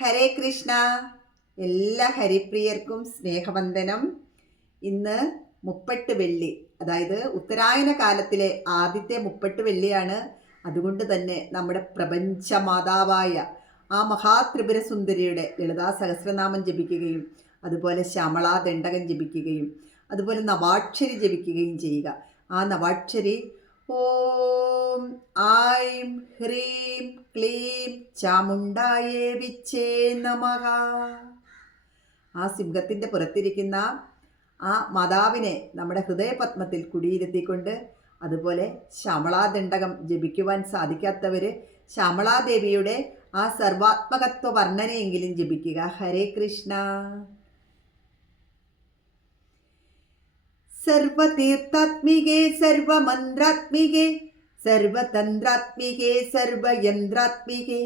ഹരേ കൃഷ്ണ. എല്ലാ ഹരിപ്രിയർക്കും സ്നേഹവന്ദനം. ഇന്ന് 30 വെള്ളി, അതായത് ഉത്തരായന കാലത്തിലെ ആദ്യത്തെ 30 വെള്ളിയാണ്. അതുകൊണ്ട് തന്നെ നമ്മുടെ പ്രപഞ്ചമാതാവായ ആ മഹാത്രിപുര സുന്ദരിയുടെ ലളിതാ സഹസ്രനാമം ജപിക്കുകയും അതുപോലെ ശ്യാമളാ ദണ്ഡകം ജപിക്കുകയും അതുപോലെ നവാക്ഷരി ജപിക്കുകയും ചെയ്യുക. ആ നവാക്ഷരി ഓം ഐം ഹ്രീം ക്ലീം ചാമുണ്ടായേ വിച്ചേ നമഃ. ആ സിംഹത്തിൻ്റെ പുറത്തിരിക്കുന്ന ആ മാതാവിനെ നമ്മുടെ ഹൃദയപത്മത്തിൽ കുടിയിരുത്തിക്കൊണ്ട്, അതുപോലെ ശ്യാമളാദണ്ഡകം ജപിക്കുവാൻ സാധിക്കാത്തവർ ശ്യാമളാദേവിയുടെ ആ സർവാത്മകത്വ വർണ്ണനയെങ്കിലും ജപിക്കുക. ഹരേ കൃഷ്ണ. സർവതീർത്ഥാത്മികേ സർവമന്ത്രാത്മികേ സർവതന്ത്രാത്മികേ സർവയന്ത്രാത്മികേ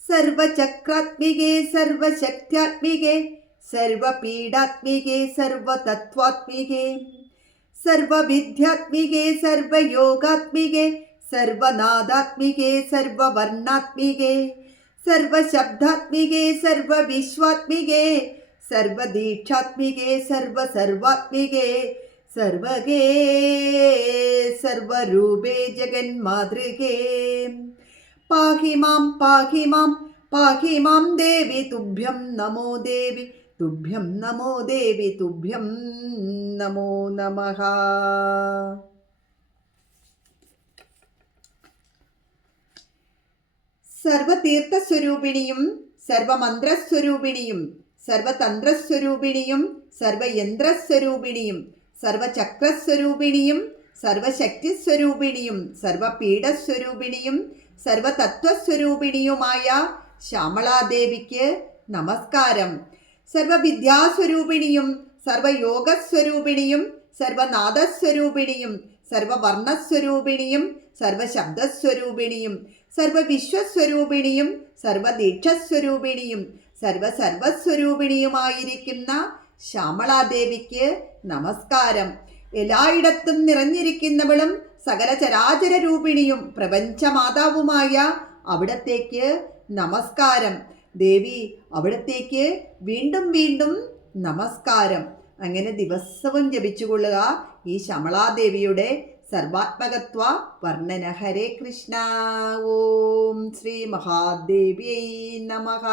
സർവചക്രാത്മികേ സർവശക്ത്യാത്മികേ സർവപീഡാത്മികേ സർവതത്വാത്മികേ സർവവിദ്യാത്മികേ സർവയോഗാത്മികേ സർവനാദാത്മികേ സർവവർണാത്മികേ സർവശബ്ദാത്മികേ സർവവിശ്വാത്മികേ സർവദീക്ഷാത്മികേ സർവസർവാത്മികേ സർവഗേ സർവരൂപേ ജഗന്മാതൃകേ പാഹി മാം പാഹി മാം പാഹി മാം ദേവി തുഭ്യം നമോ ദേവി തുഭ്യം നമോ ദേവി തുഭ്യം നമോ നമഃ. സർവതീർത്ഥസ്വരൂപിണിയും സർവമന്ത്രസ്വരൂപിണിയും സർവതന്ത്രസ്വരൂപിണിയും സർവയന്ത്രസ്വരൂപിണിയും സർവചക്രസ്വരൂപിണിയും സർവശക്തിസ്വരൂപിണിയും സർവപീഠസ്വരൂപിണിയും സർവതത്വസ്വരൂപിണിയുമായ ശ്യാമളാദേവിക്ക് നമസ്കാരം. സർവവിദ്യാസ്വരൂപിണിയും സർവയോഗസ്വരൂപിണിയും സർവനാദസ്വരൂപിണിയും സർവവർണസ്വരൂപിണിയും സർവശബ്ദസ്വരൂപിണിയും സർവവിശ്വസ്വരൂപിണിയും സർവദീക്ഷസ്വരൂപിണിയും സർവസർവസ്വരൂപിണിയുമായിരിക്കുന്ന ശ്യാമളാദേവിക്ക് നമസ്കാരം. എല്ലായിടത്തും നിറഞ്ഞിരിക്കുന്നവളും സകല ചരാചര രൂപിണിയും പ്രപഞ്ചമാതാവുമായ അവിടത്തേക്ക് നമസ്കാരം. ദേവി, അവിടത്തേക്ക് വീണ്ടും വീണ്ടും നമസ്കാരം. അങ്ങനെ ദിവസവും ജപിച്ചുകൊള്ളുക ഈ ശ്യാമളാദേവിയുടെ സർവാത്മകത്വ വർണ്ണന. ഹരേ കൃഷ്ണ. ഓം ശ്രീ മഹാദേവ്യൈ നമഃ.